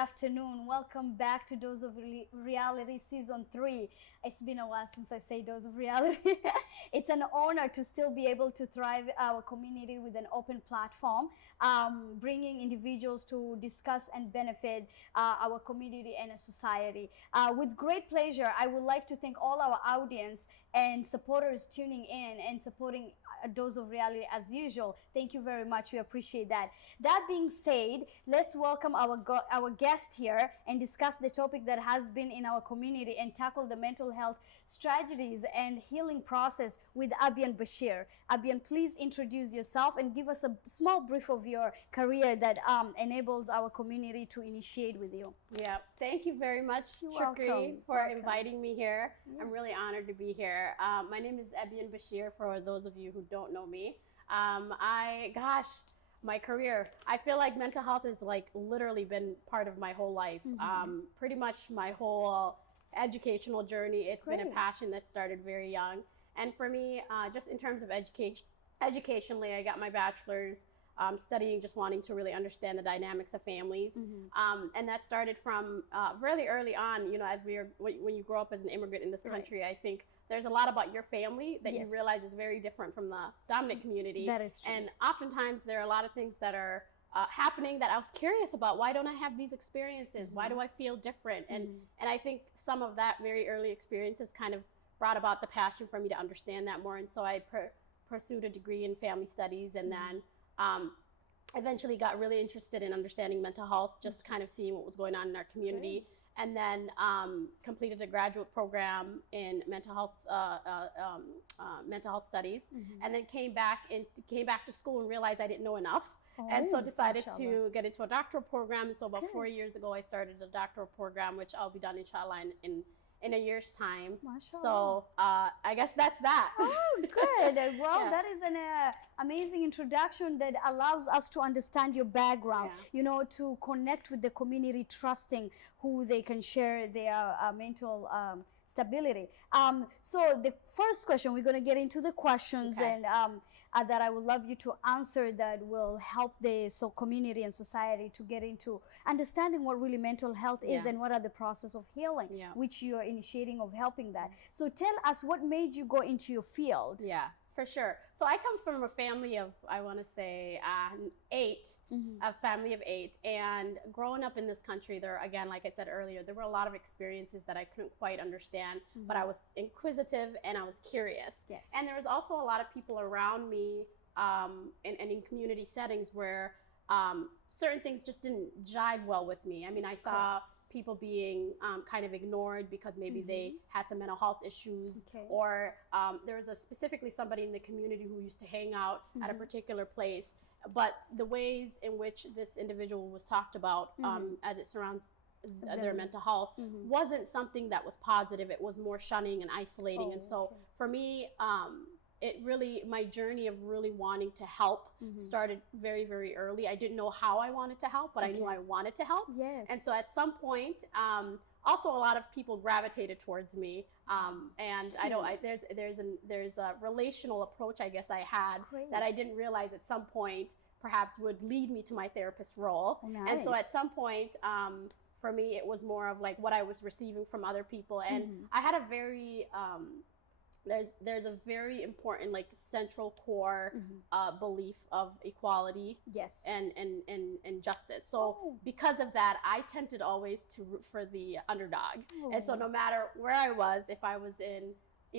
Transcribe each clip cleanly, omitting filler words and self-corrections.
afternoon. Welcome back to Dose of Reality Season 3. It's been a while since I say Dose of Reality. It's an honor to still be able to thrive our community with an open platform, bringing individuals to discuss and benefit our community and a society. With great pleasure, I would like to thank all our audience and supporters tuning in and supporting A Dose of Reality as usual. Thank you very much. We appreciate that. That being said, let's welcome our guest here and discuss the topic that has been in our community and tackle the mental health strategies and healing process with Abyan Bashir. Abyan, please introduce yourself and give us a small brief of your career that enables our community to initiate with you. Yeah, thank you very much, Shukri, for inviting me here. Yeah. I'm really honored to be here. My name is Abyan Bashir, for those of you who don't know me. My career, I feel like mental health has literally been part of my whole life. Pretty much my whole educational journey. It's been a passion that started very young. And for me, just in terms of educationally, I got my bachelor's, studying, just wanting to really understand the dynamics of families. And that started from really early on, as when you grow up as an immigrant in this country, I think there's a lot about your family that you realize is very different from the dominant community. That is true. And oftentimes there are a lot of things that are happening that I was curious about. Why don't I have these experiences? Why do I feel different? And I think some of that very early experiences kind of brought about the passion for me to understand that more. And so I pursued a degree in family studies, and then eventually got really interested in understanding mental health, just kind of seeing what was going on in our community. And then completed a graduate program in mental health studies, and then came back to school and realized I didn't know enough, and so decided to get into a doctoral program. And so about 4 years ago, I started a doctoral program, which I'll be done inshallah in a year's time. Mashallah. So I guess that's that. Oh, good. Well, that is an amazing introduction that allows us to understand your background, to connect with the community, trusting who they can share their mental stability. So the first question, we're going to get into the questions and that I would love you to answer, that will help the community and society to get into understanding what really mental health is and what are the process of healing, which you are initiating of helping that. So tell us, what made you go into your field? Yeah, for sure. So I come from a family of, I want to say, 8, a family of 8. And growing up in this country, there, again, like I said earlier, there were a lot of experiences that I couldn't quite understand, but I was inquisitive and I was curious. Yes. And there was also a lot of people around me and in community settings where certain things just didn't jive well with me. I mean, I saw people being kind of ignored because maybe they had some mental health issues, or there was specifically somebody in the community who used to hang out at a particular place, but the ways in which this individual was talked about as it surrounds their mental health wasn't something that was positive. It was more shunning and isolating. And so for me, my journey of really wanting to help started very, very early. I didn't know how I wanted to help, but I knew I wanted to help. Yes. And so at some point, also a lot of people gravitated towards me. And there's a relational approach, I guess, I had that I didn't realize at some point perhaps would lead me to my therapist role. Nice. And so at some point, for me, it was more of like what I was receiving from other people. And I had a very, there's a very important central core belief of equality and justice. So because of that, I tended always to root for the underdog. And so no matter where I was, if I was in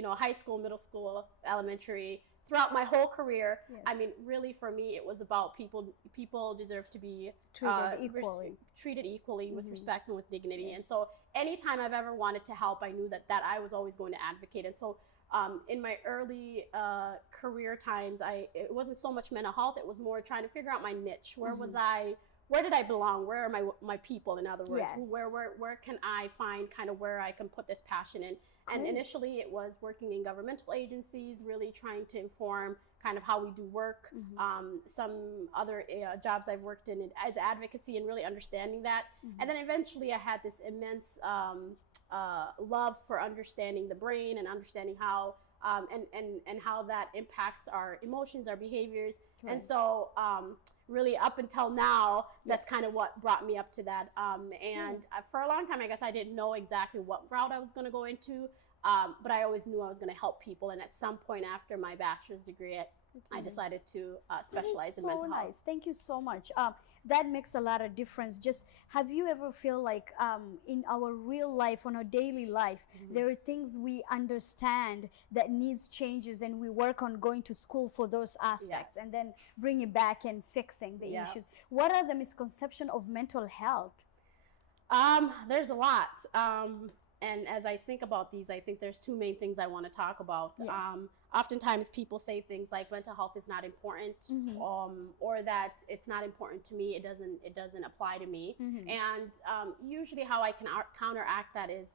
high school, middle school, elementary, throughout my whole career, I mean, really for me, it was about people deserve to be treated equally with respect and with dignity. And so anytime I've ever wanted to help, I knew that I was always going to advocate. And so in my early career times, it wasn't so much mental health. It was more trying to figure out my niche. Where was I? Where did I belong? Where are my people? In other words, where can I find kind of where I can put this passion in? And initially, it was working in governmental agencies, really trying to inform kind of how we do work. Some other jobs I've worked in as advocacy and really understanding that. And then eventually, I had this immense love for understanding the brain and understanding how and how that impacts our emotions, our behaviors. Right. And so really up until now, that's Yes. kind of what brought me up to that. For a long time, I guess I didn't know exactly what route I was going to go into, but I always knew I was going to help people. And at some point after my bachelor's degree, I decided to specialize in mental health. Nice. Thank you so much. That makes a lot of difference. Just have you ever feel like in our real life, on our daily life, there are things we understand that needs changes, and we work on going to school for those aspects, Yes. and then bring it back and fixing the issues. What are the misconceptions of mental health? There's a lot. And as I think about these, I think there's two main things I want to talk about. Yes. Oftentimes people say things like mental health is not important, or that it's not important to me. It doesn't apply to me. And usually how I can counteract that is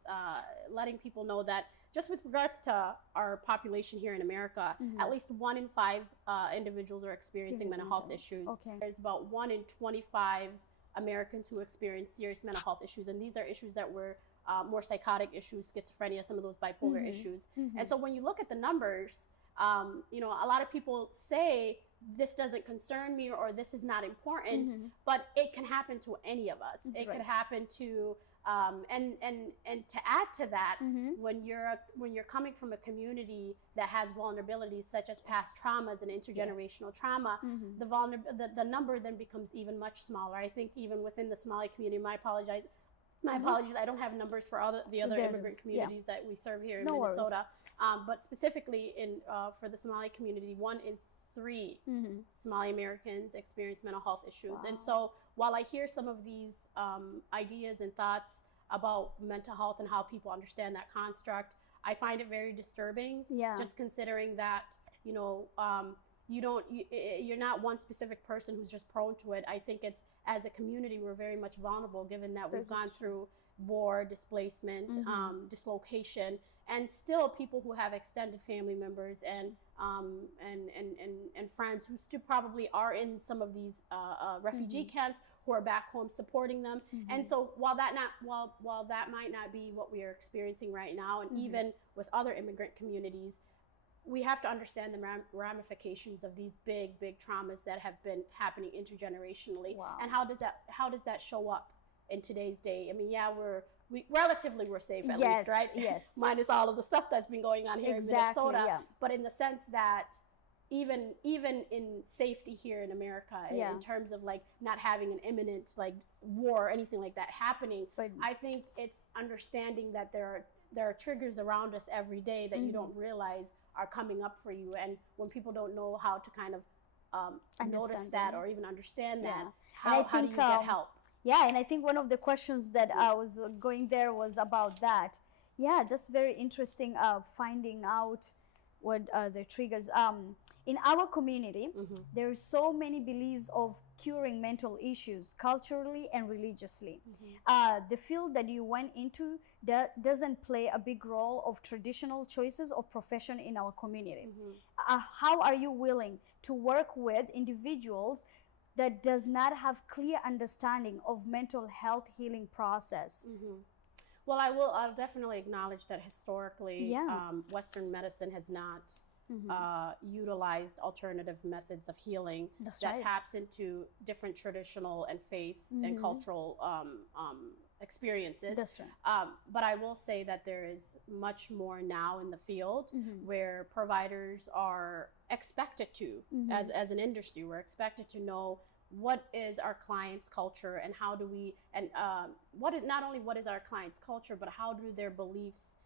letting people know that just with regards to our population here in America, at least 1 in 5 individuals are experiencing mental health issues. Okay. There's about 1 in 25 Americans who experience serious mental health issues, and these are issues that were more psychotic issues, schizophrenia, some of those bipolar issues. And so when you look at the numbers, a lot of people say this doesn't concern me or this is not important, but it can happen to any of us. It could happen to and to add to that, when you're coming from a community that has vulnerabilities such as past traumas and intergenerational trauma, the number then becomes even much smaller. I think even within the Somali community, my apologies, I don't have numbers for the other immigrant communities that we serve here in Minnesota. But specifically for the Somali community, 1 in 3 Somali Americans experience mental health issues. And so while I hear some of these ideas and thoughts about mental health and how people understand that construct, I find it very disturbing. Just considering that, you're not one specific person who's just prone to it. I think it's, as a community, we're very much vulnerable, given that we've gone through war, displacement, dislocation, and still people who have extended family members and friends who still probably are in some of these refugee camps, who are back home supporting them. And so while that might not be what we are experiencing right now, and even with other immigrant communities, we have to understand the ramifications of these big traumas that have been happening intergenerationally. And how does that show up in today's day? I mean, we're safe at least, right? Yes. Minus all of the stuff that's been going on here in Minnesota. But in the sense that even in safety here in America, in terms of like not having an imminent like war or anything like that happening, but I think it's understanding that there are triggers around us every day that you don't realize are coming up for you. And when people don't know how to kind of notice that or even understand that, how do you get help? And I think one of the questions that I was going there was about that. That's very interesting, finding out what the triggers. In our community, there are so many beliefs of curing mental issues culturally and religiously. The field that you went into doesn't play a big role of traditional choices of profession in our community. How are you willing to work with individuals that does not have clear understanding of mental health healing process? Well, I'll definitely acknowledge that historically, Western medicine has not utilized alternative methods of healing that taps into different traditional and faith and cultural experiences. That's right. But I will say that there is much more now in the field where providers are expected to, as an industry, we're expected to know what is our client's culture and how do we, and not only what is our client's culture, but how do their beliefs,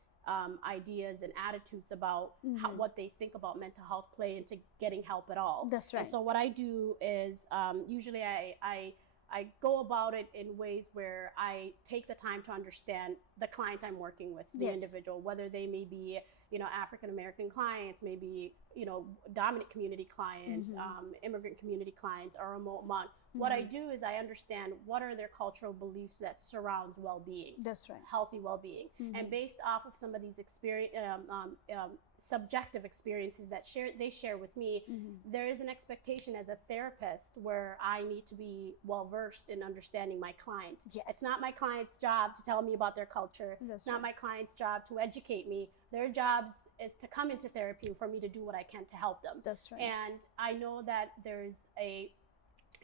ideas and attitudes about what they think about mental health play into getting help at all. That's right. And so what I do is usually I go about it in ways where I take the time to understand the client I'm working with, the individual, whether they may be, African American clients, maybe, dominant community clients, immigrant community clients, or remote Hmong. What I do is I understand what are their cultural beliefs that surrounds well-being. That's right. Healthy well-being. And based off of some of these subjective experiences that they share with me, there is an expectation as a therapist where I need to be well-versed in understanding my client. It's not my client's job to tell me about their culture. culture. That's It's not right. my client's job to educate me. Their jobs is to come into therapy and for me to do what I can to help them. That's right. And I know that there's a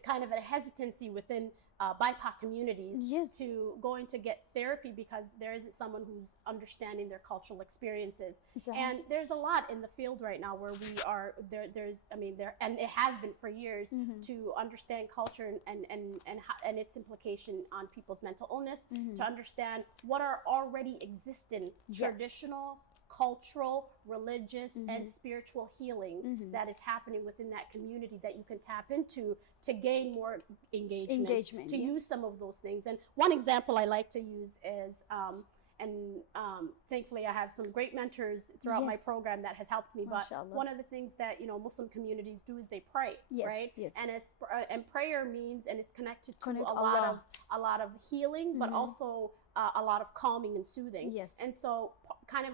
kind of a hesitancy within BIPOC communities Yes. to going to get therapy because there isn't someone who's understanding their cultural experiences. Exactly. And there's a lot in the field right now where we are there. And it has been for years to understand culture and its implication on people's mental illness, to understand what are already existing traditional, cultural, religious, and spiritual healing that is happening within that community that you can tap into to gain more engagement, to use some of those things. And one example I like to use is, thankfully I have some great mentors throughout my program that has helped me. Mashallah. But one of the things that Muslim communities do is they pray, right? Yes. And prayer means, and it's connected to Connect a lot of healing, but also a lot of calming and soothing. Yes. And so kind of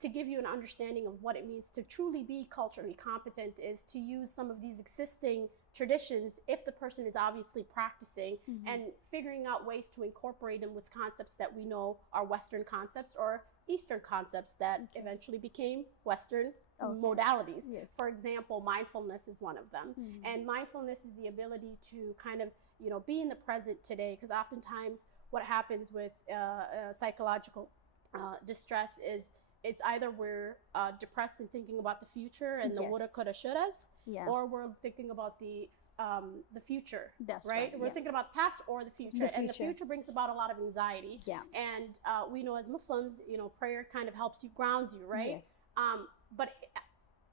to give you an understanding of what it means to truly be culturally competent is to use some of these existing traditions if the person is obviously practicing, and figuring out ways to incorporate them with concepts that we know are Western concepts or Eastern concepts that eventually became Western modalities. Yes. For example, mindfulness is one of them. And mindfulness is the ability to kind of, be in the present today, because oftentimes what happens with psychological distress is it's either we're depressed and thinking about the future and the woulda, coulda, shouldas, or we're thinking about the future. That's right. We're thinking about the past or the future, and the future brings about a lot of anxiety. Yeah. And we know as Muslims, prayer kind of helps you, grounds you, right? Yes. But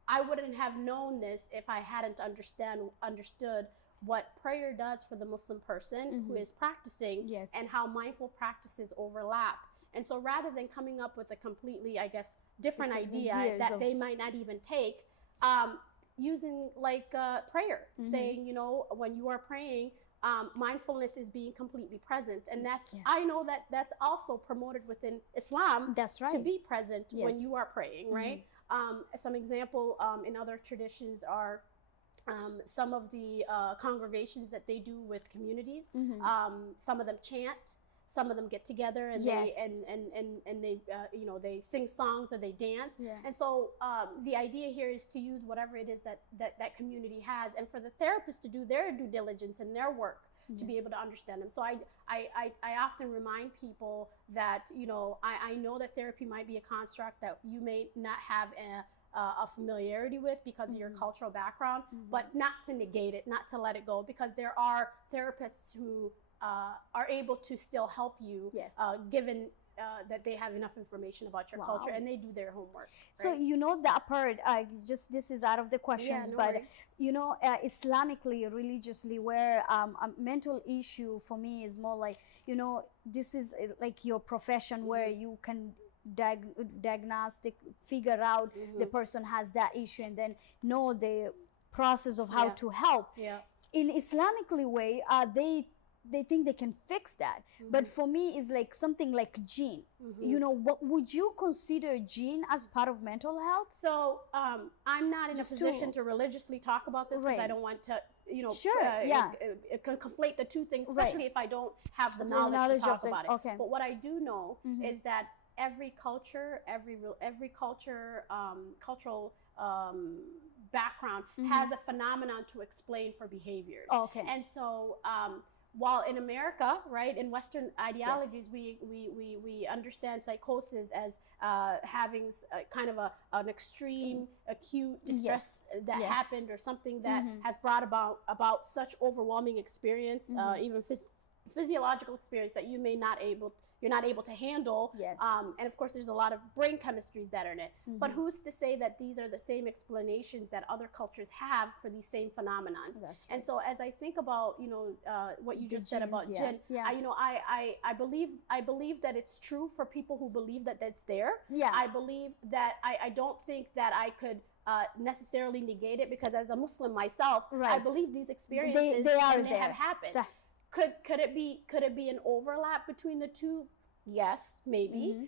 I wouldn't have known this if I hadn't understood what prayer does for the Muslim person who is practicing, and how mindful practices overlap. And so rather than coming up with a completely, I guess, different idea that they might not even take, using like prayer, saying, when you are praying, mindfulness is being completely present. And that's, I know that that's also promoted within Islam. That's right. To be present when you are praying, right? Some example in other traditions are some of the congregations that they do with communities. Some of them chant. Some of them get together and they they sing songs or they dance. And so the idea here is to use whatever it is that community has, and for the therapist to do their due diligence and their work to be able to understand them. So I often remind people that I know that therapy might be a construct that you may not have a familiarity with because of your cultural background, but not to negate it, not to let it go, because there are therapists who are able to still help you, given that they have enough information about your culture and they do their homework. Right? So that part, this is out of the questions, but Islamically, religiously, where a mental issue for me is more like, this is like your profession where you can diagnostic figure out the person has that issue and then know the process of how to help. In Islamically way, they think they can fix that, but for me it's like something like gene. What would you consider gene as part of mental health? So I'm not in a position to religiously talk about this because I don't want to conflate the two things, especially if I don't have the knowledge to talk about it. But what I do know is that every culture, cultural background has a phenomenon to explain for behaviors. And so while in America, right, in Western ideologies, we understand psychosis as having kind of an extreme, acute distress that happened, or something that has brought about such overwhelming experience, even physiological experience that you're not able to handle. And of course, there's a lot of brain chemistries that are in it. But who's to say that these are the same explanations that other cultures have for these same phenomenons? And so, as I think about what you just said about jinn, I believe that it's true for people who believe that that's there. I believe that I don't think that I could necessarily negate it, because as a Muslim myself, I believe these experiences they have happened. Could it be an overlap between the two? Yes, maybe.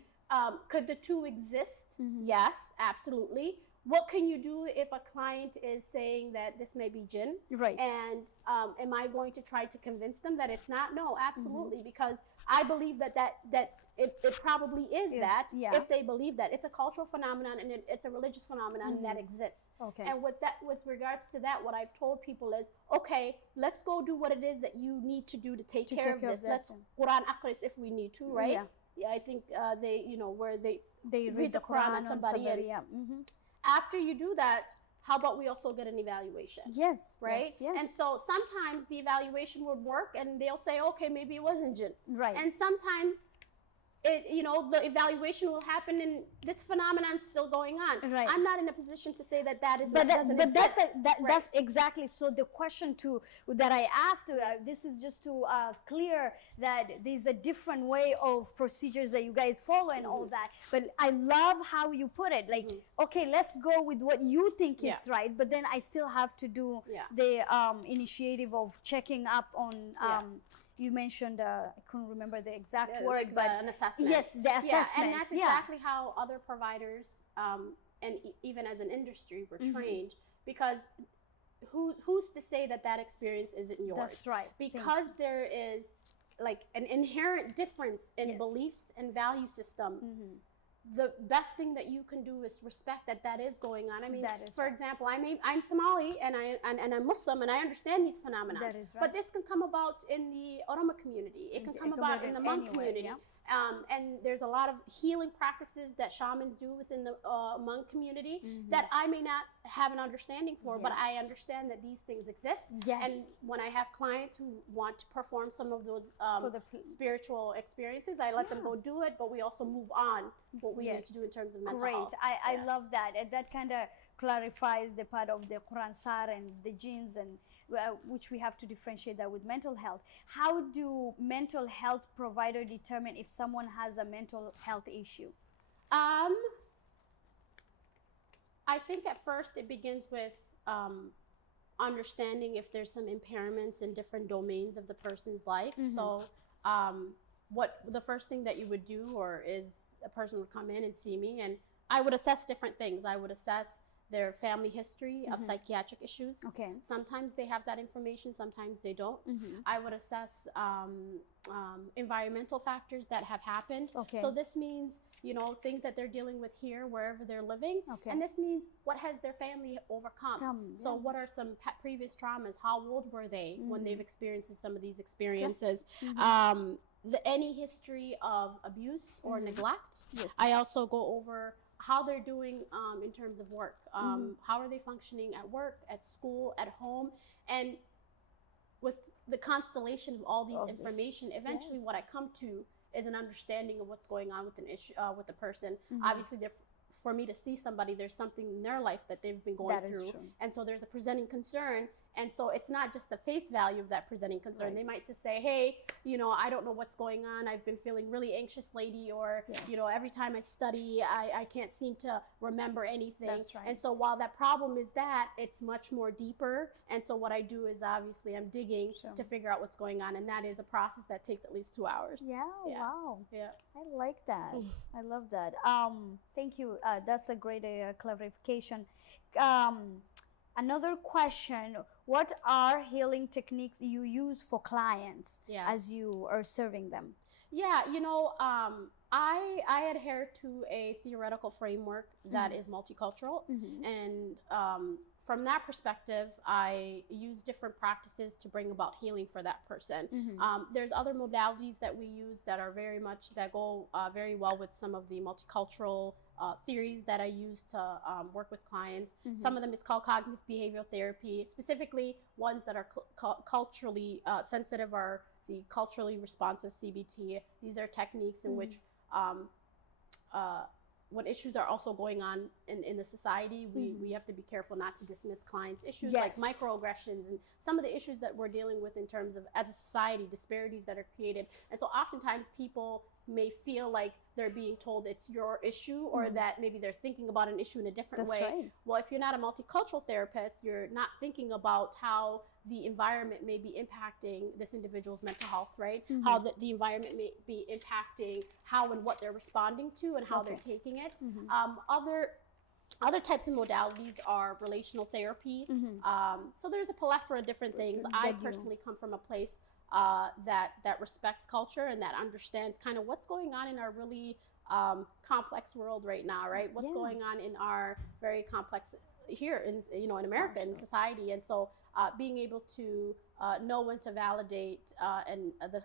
Could the two exist? Yes, absolutely. What can you do if a client is saying that this may be jinn? And am I going to try to convince them that it's not? No, absolutely, because I believe that it probably is that yeah. if they believe that. It's a cultural phenomenon and it's a religious phenomenon that exists. Okay. And with regards to that, what I've told people is, okay, let's go do what it is that you need to do to take care of this. Let's Quran Akris if we need to, right? Yeah, I think they, where they read the Quran on somebody. After you do that, how about we also get an evaluation? Yes. Right? Yes. And so sometimes the evaluation would work and they'll say, okay, maybe it wasn't jinn. Right. And sometimes the evaluation will happen and this phenomenon is still going on. Right. I'm not in a position to say that doesn't but exist. That's exactly. So the question that I asked, this is just to clear that there's a different way of procedures that you guys follow and all that. But I love how you put it. Like, okay, let's go with what you think it's right, but then I still have to do the initiative of checking up on. You mentioned, I couldn't remember the exact word, but an assessment. Yes, the assessment. Yeah, and that's exactly how other providers, and even as an industry, we're trained. Because who's to say that experience isn't yours? That's right. Because there is like an inherent difference in beliefs and value system. The best thing that you can do is respect that is going on. I mean, for example, I'm Somali and I'm Muslim and I understand these phenomena. That is right. But this can come about in the Oroma community. It can come about in the Hmong community. And there's a lot of healing practices that shamans do within the Hmong community that I may not have an understanding for, but I understand that these things exist. Yes. And when I have clients who want to perform some of those spiritual experiences, I let them go do it, but we also move on what we need to do in terms of mental health. I love that. And that kind of clarifies the part of the Quran Sar and the jinns, and which we have to differentiate that with mental health. How do mental health providers determine if someone has a mental health issue? I think at first it begins with understanding if there's some impairments in different domains of the person's life. So what the first thing that you would do is a person would come in and see me, and I would assess different things. I would assess their family history of psychiatric issues. Okay. Sometimes they have that information, sometimes they don't. I would assess environmental factors that have happened. Okay. So this means, things that they're dealing with here, wherever they're living. Okay. And this means what has their family overcome. So what are some previous traumas? How old were they when they've experienced some of these experiences? Any history of abuse or neglect. Yes. I also go over how they're doing in terms of work. How are they functioning at work, at school, at home? And with the constellation of all these information, eventually what I come to is an understanding of what's going on with an issue, with the person. Obviously, for me to see somebody, there's something in their life that they've been going through. And so there's a presenting concern. And so it's not just the face value of that presenting concern. Right. They might just say, hey, I don't know what's going on. I've been feeling really anxious lately, or, every time I study, I can't seem to remember anything. That's right. And so while that problem is that, it's much more deeper. And so what I do is obviously I'm digging to figure out what's going on. And that is a process that takes at least 2 hours. Yeah. Wow. Yeah. I like that. I love that. Thank you. That's a great clarification. Another question, what are healing techniques you use for clients as you are serving them? Yeah, I adhere to a theoretical framework that is multicultural. And from that perspective, I use different practices to bring about healing for that person. There's other modalities that we use that are that go very well with some of the multicultural theories that I use to work with clients. Some of them is called cognitive behavioral therapy. Specifically, ones that are culturally sensitive are the culturally responsive CBT. These are techniques in which when issues are also going on in the society, we have to be careful not to dismiss clients' issues like microaggressions and some of the issues that we're dealing with in terms of, as a society, disparities that are created. And so oftentimes people may feel like they're being told it's your issue, or that maybe they're thinking about an issue in a different way. Right. Well, if you're not a multicultural therapist, you're not thinking about how the environment may be impacting this individual's mental health, right? How the environment may be impacting how and what they're responding to and how they're taking it. Other types of modalities are relational therapy. So there's a plethora of different things. I personally come from a place that respects culture and that understands kind of what's going on in our really complex world right now, right? What's going on in our very complex here in in America in society, and so being able to know when to validate and the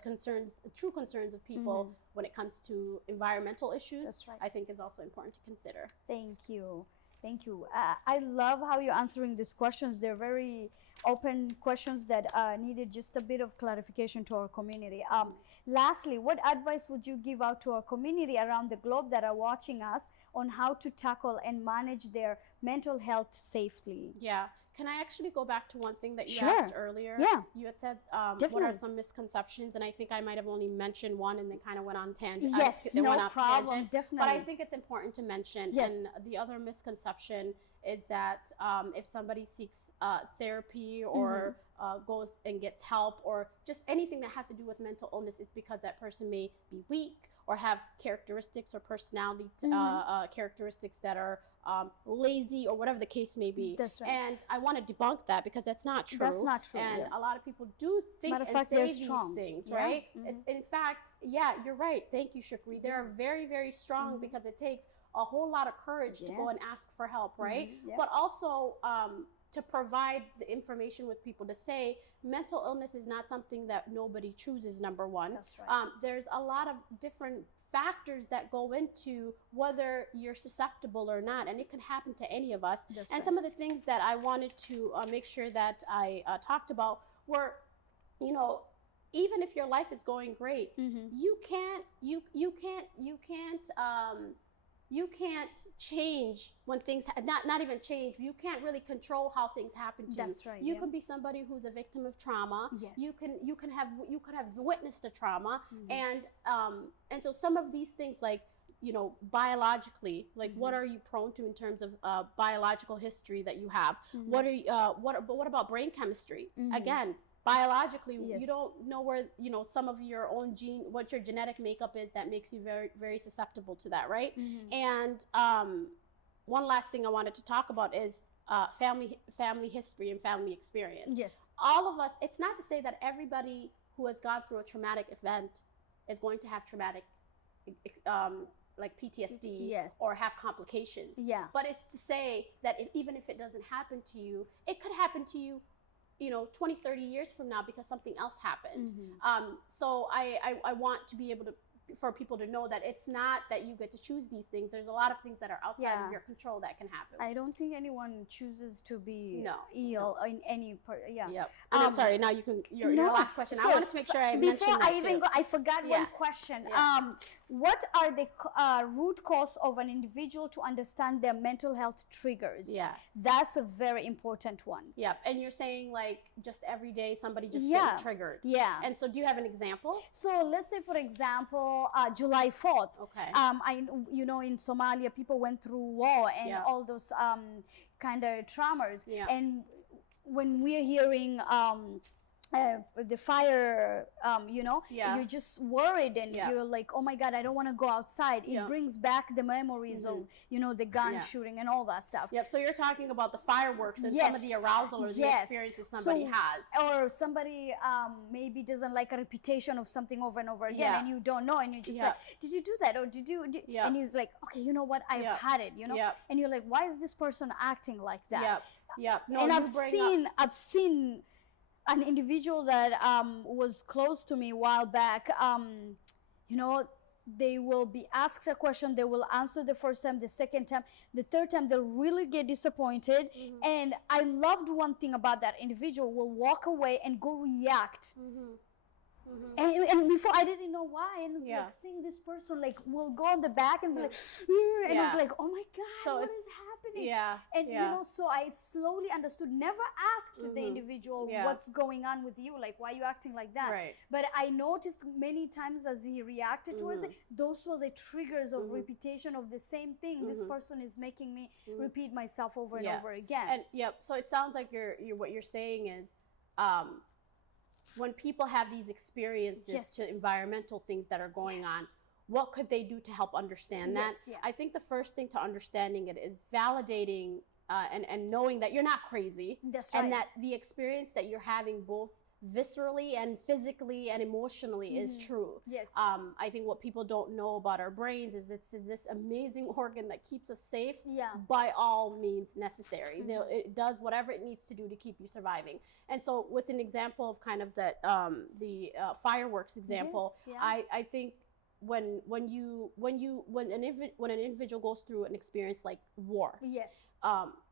true concerns of people when it comes to environmental issues, I think is also important to consider. Thank you. Thank you. I love how you're answering these questions. They're very open questions that needed just a bit of clarification to our community. Lastly, what advice would you give out to our community around the globe that are watching us on how to tackle and manage their mental health safely? Yeah. Can I actually go back to one thing that you asked earlier? Yeah. You had said, what are some misconceptions? And I think I might have only mentioned one and then kind of went on tangent. Yes, no problem. Tangent. Definitely. But I think it's important to mention. Yes. And the other misconception is that if somebody seeks therapy or goes and gets help or just anything that has to do with mental illness, is because that person may be weak or have characteristics or personality characteristics that are lazy or whatever the case may be. That's right. And I want to debunk that because that's not true. That's not true. And a lot of people do think and say these things, right? It's, in fact, you're right. Thank you, Shukri. They're very, very strong because it takes a whole lot of courage to go and ask for help, right? But also to provide the information with people to say mental illness is not something that nobody chooses, number one. That's right. There's a lot of different factors that go into whether you're susceptible or not, and it can happen to any of us. That's and right. some of the things that I wanted to make sure that I talked about were, even if your life is going great, you can't change when things not even change. You can't really control how things happen to you. That's right. You can be somebody who's a victim of trauma. Yes. You could have witnessed a trauma, and so some of these things, like biologically, like what are you prone to in terms of biological history that you have? What are you, what about brain chemistry? Again, biologically, you don't know where some of your own what your genetic makeup is that makes you very, very susceptible to that, right? And one last thing I wanted to talk about is family history and family experience. Yes. All of us. It's not to say that everybody who has gone through a traumatic event is going to have traumatic like PTSD or have complications. Yeah. But it's to say that even if it doesn't happen to you, it could happen to you 20, 30 years from now because something else happened. So I want to be able for people to know that it's not that you get to choose these things. There's a lot of things that are outside of your control that can happen. I don't think anyone chooses to be ill in any part. Yeah. Yep. And I'm sorry. Now you can. Your last question. I wanted to make sure I mentioned that before I even go, I forgot one question. What are the root cause of an individual to understand their mental health triggers? Yeah. That's a very important one. Yeah. And you're saying like just every day somebody just gets triggered. Yeah. And so do you have an example? So let's say, for example, July 4th. Okay. In Somalia, people went through war and all those kind of traumas. Yeah. And when we're hearing the fire, you're just worried and you're like, oh my God, I don't want to go outside. It brings back the memories of, the gun shooting and all that stuff. Yep. So you're talking about the fireworks and some of the arousal or the experiences somebody has. Or somebody maybe doesn't like a repetition of something over and over again and you don't know and you're just like, did you do that? Or did you? And he's like, okay, you know what? I've had it, And you're like, why is this person acting like that? Yeah. No, and I've seen an individual that was close to me a while back, they will be asked a question, they will answer the first time, the second time, the third time, they'll really get disappointed. And I loved one thing about that individual, will walk away and go react. And before I didn't know why, and it was like seeing this person like will go on the back and be like, and it was like, oh my God, what is happening? And so I slowly understood. Never asked the individual what's going on with you, like why are you acting like that? Right. But I noticed many times as he reacted towards it, those were the triggers of repetition of the same thing. This person is making me repeat myself over and over again. And so it sounds like what you're saying is. When people have these experiences to environmental things that are going on, what could they do to help understand that? I think the first thing to understanding it is validating and knowing that you're not crazy. That's right. And that the experience that you're having both viscerally and physically and emotionally is true. Yes. I think what people don't know about our brains is it's this amazing organ that keeps us safe by all means necessary. It does whatever it needs to do to keep you surviving. And so with an example of kind of that, the fireworks example, I think when an individual goes through an experience like war,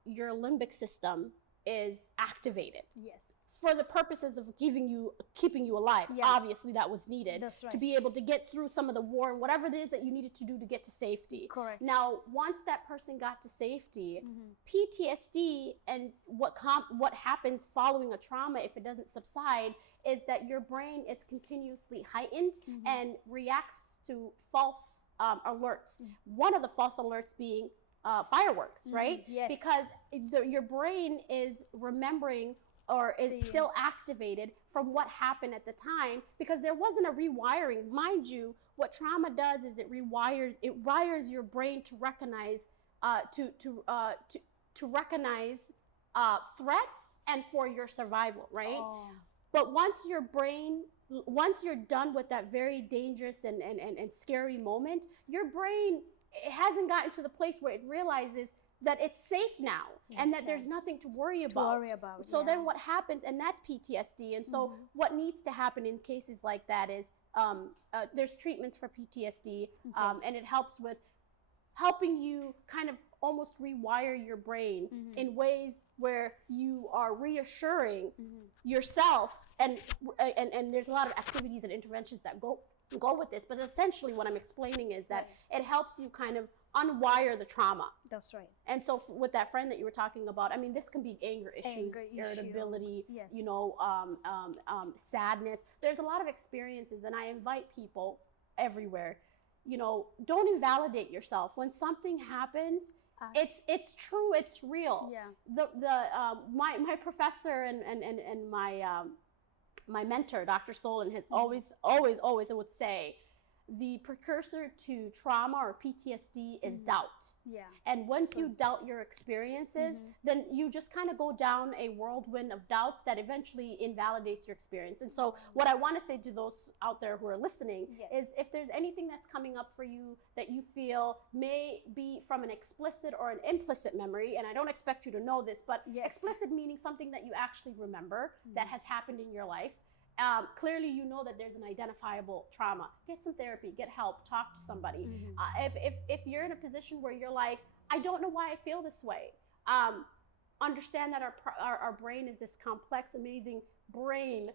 your limbic system is activated. Yes. For the purposes of keeping you alive. Obviously that was needed. That's right. To be able to get through some of the war and whatever it is that you needed to do to get to safety. Correct. Now, once that person got to safety, PTSD and what happens following a trauma, if it doesn't subside, is that your brain is continuously heightened and reacts to false alerts. One of the false alerts being fireworks, right? Yes. Because your brain is remembering or is still activated from what happened at the time, because there wasn't a rewiring. Mind you, what trauma does is it wires your brain to recognize to recognize threats and for your survival, right? But once you're done with that very dangerous and scary moment, your brain, it hasn't gotten to the place where it realizes that it's safe now and that there's nothing to worry about. So then what happens, and that's PTSD. And so what needs to happen in cases like that is there's treatments for PTSD, and it helps with helping you kind of almost rewire your brain in ways where you are reassuring yourself, and there's a lot of activities and interventions that go with this. But essentially what I'm explaining is that it helps you kind of unwire the trauma. That's right. And so with that friend that you were talking about, I mean, this can be anger issues, irritability, you know, sadness. There's a lot of experiences, and I invite people everywhere, you know, don't invalidate yourself. When something happens, it's true, it's real. My professor and my mentor, Dr. Solon, has always would say, the precursor to trauma or PTSD is doubt. And once you doubt your experiences, then you just kind of go down a whirlwind of doubts that eventually invalidates your experience. And so what I want to say to those out there who are listening is, if there's anything that's coming up for you that you feel may be from an explicit or an implicit memory, and I don't expect you to know this, but explicit meaning something that you actually remember that has happened in your life. Clearly you know that there's an identifiable trauma. Get some therapy, get help, talk to somebody. If you're in a position where you're like, I don't know why I feel this way, understand that our brain is this complex, amazing brain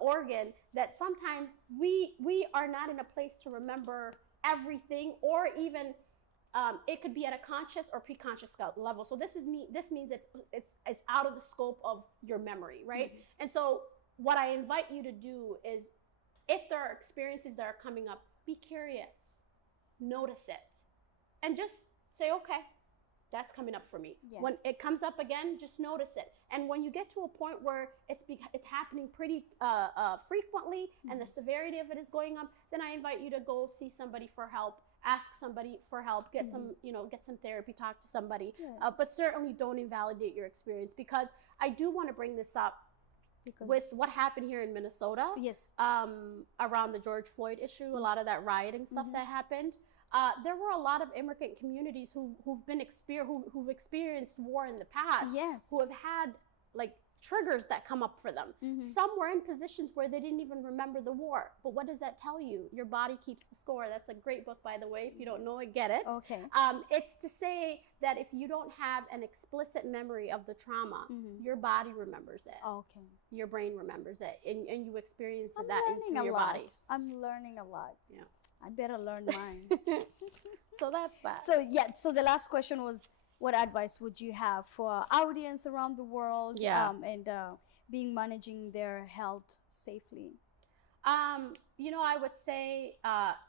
organ that sometimes we are not in a place to remember everything, or even it could be at a conscious or preconscious level. So this means it's out of the scope of your memory, right? And so what I invite you to do is, if there are experiences that are coming up, be curious, notice it, and just say, okay, that's coming up for me. When it comes up again, just notice it. And when you get to a point where it's happening pretty frequently, and the severity of it is going up, then I invite you to go see somebody for help, ask somebody for help, get some therapy, talk to somebody. But certainly don't invalidate your experience, because I do want to bring this up. With what happened here in Minnesota, around the George Floyd issue, a lot of that rioting stuff that happened, there were a lot of immigrant communities who've experienced war in the past, who have had like triggers that come up for them. Some were in positions where they didn't even remember the war. But what does that tell you? Your body keeps the score. That's a great book, by the way. If you don't know it, get it. It's to say that if you don't have an explicit memory of the trauma, your body remembers it. Your brain remembers it, and you experience that through your body. I'm learning a lot. I better learn mine. So that's that. So the last question was, what advice would you have for our audience around the world, and managing their health safely? I would say,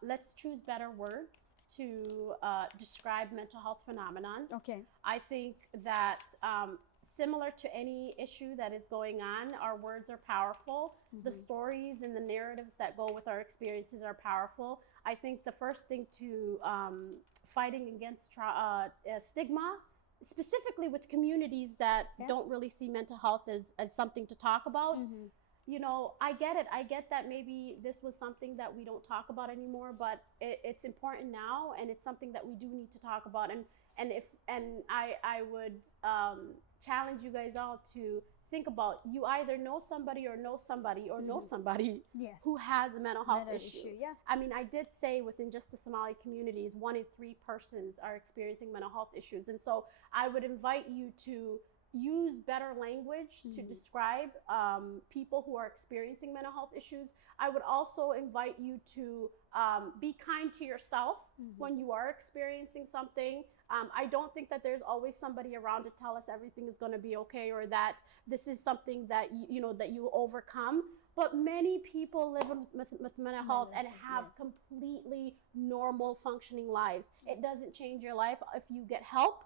let's choose better words to describe mental health phenomenons. I think that similar to any issue that is going on, our words are powerful. The stories and the narratives that go with our experiences are powerful. I think the first thing to fighting against stigma, specifically with communities that don't really see mental health as something to talk about, you know, I get it. I get that maybe this was something that we don't talk about anymore, but it's important now, and it's something that we do need to talk about. And I would challenge you guys all to think about, you either know somebody or know somebody or know somebody Yes. who has a mental health Mental issue. Yeah. I mean, I did say within just the Somali communities, 1 in 3 persons are experiencing mental health issues. And so I would invite you to use better language to describe people who are experiencing mental health issues. I would also invite you to be kind to yourself when you are experiencing something. I don't think that there's always somebody around to tell us everything is going to be okay, or that this is something that you know that you overcome. But many people live with mental health and have completely normal functioning lives. It doesn't change your life. If you get help,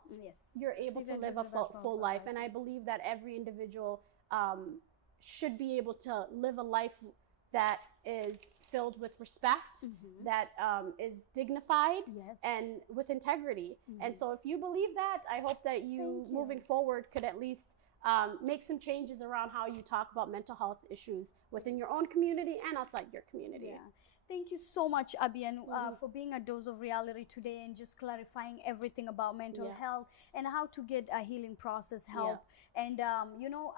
you're able to live a full life. And I believe that every individual should be able to live a life that is filled with respect, that is dignified, and with integrity. And so if you believe that, I hope that you moving forward could at least make some changes around how you talk about mental health issues within your own community and outside your community. Yeah. Thank you so much, Abyan, for being a dose of reality today and just clarifying everything about mental health and how to get a healing process help. And, you know,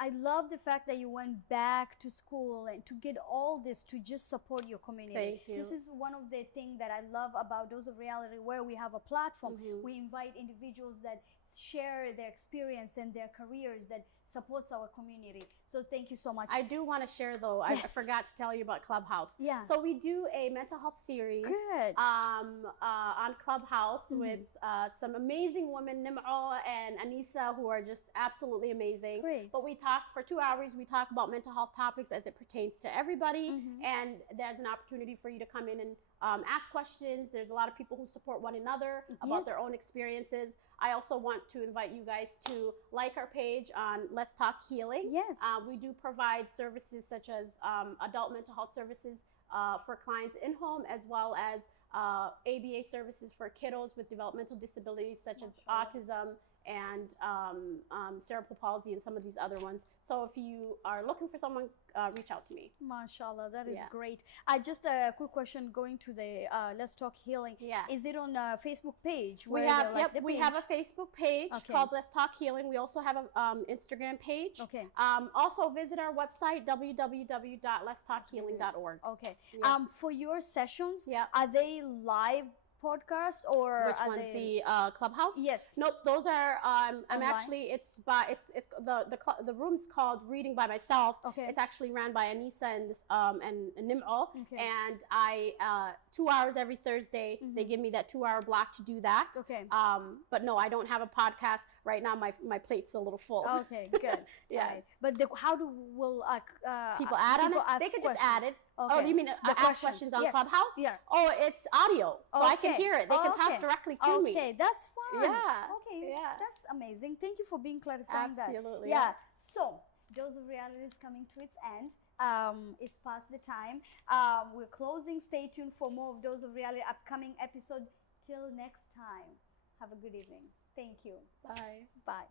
I love the fact that you went back to school and to get all this to just support your community. Thank you. This is one of the things that I love about Dose of Reality, where we have a platform. We invite individuals that share their experience and their careers that supports our community. So thank you so much. I do want to share though, I forgot to tell you about Clubhouse. Yeah. So we do a mental health series on Clubhouse with some amazing women, Nim'o and Anissa, who are just absolutely amazing. Great. But we talk for 2 hours, we talk about mental health topics as it pertains to everybody. And there's an opportunity for you to come in and ask questions. There's a lot of people who support one another about their own experiences. I also want to invite you guys to like our page on Let's Talk Healing. Yes. We do provide services such as adult mental health services for clients in home, as well as ABA services for kiddos with developmental disabilities such as autism and cerebral palsy and some of these other ones. So if you are looking for someone, reach out to me. MashaAllah, that is great. I just a quick question going to the Let's Talk Healing. Yeah. Is it on a Facebook page? We have we have a Facebook page called Let's Talk Healing. We also have an Instagram page. Okay. Also visit our website www.letstalkhealing.org. Okay. Yeah. For your sessions, are they live podcast or which one's the Clubhouse? Yes. Nope, those are I'm actually it's the room's called Reading by Myself. Okay. It's actually ran by Anissa and this and Nim'o. Okay. And I 2 hours every Thursday they give me that 2 hour block to do that. Okay. But no, I don't have a podcast right now. My plate's a little full. Okay, good. Yeah. Right. But how will people add on it? They could just add it. Okay. Oh, you mean ask questions on Clubhouse? Yeah. Oh, it's audio, so I can hear it. They can talk directly to me. Okay, that's fine. Yeah. Okay. Yeah. That's amazing. Thank you for being clarifying that. Absolutely. Yeah. So, Dose of Reality is coming to its end. It's past the time. We're closing. Stay tuned for more of Dose of Reality upcoming episode. Till next time. Have a good evening. Thank you. Bye. Bye.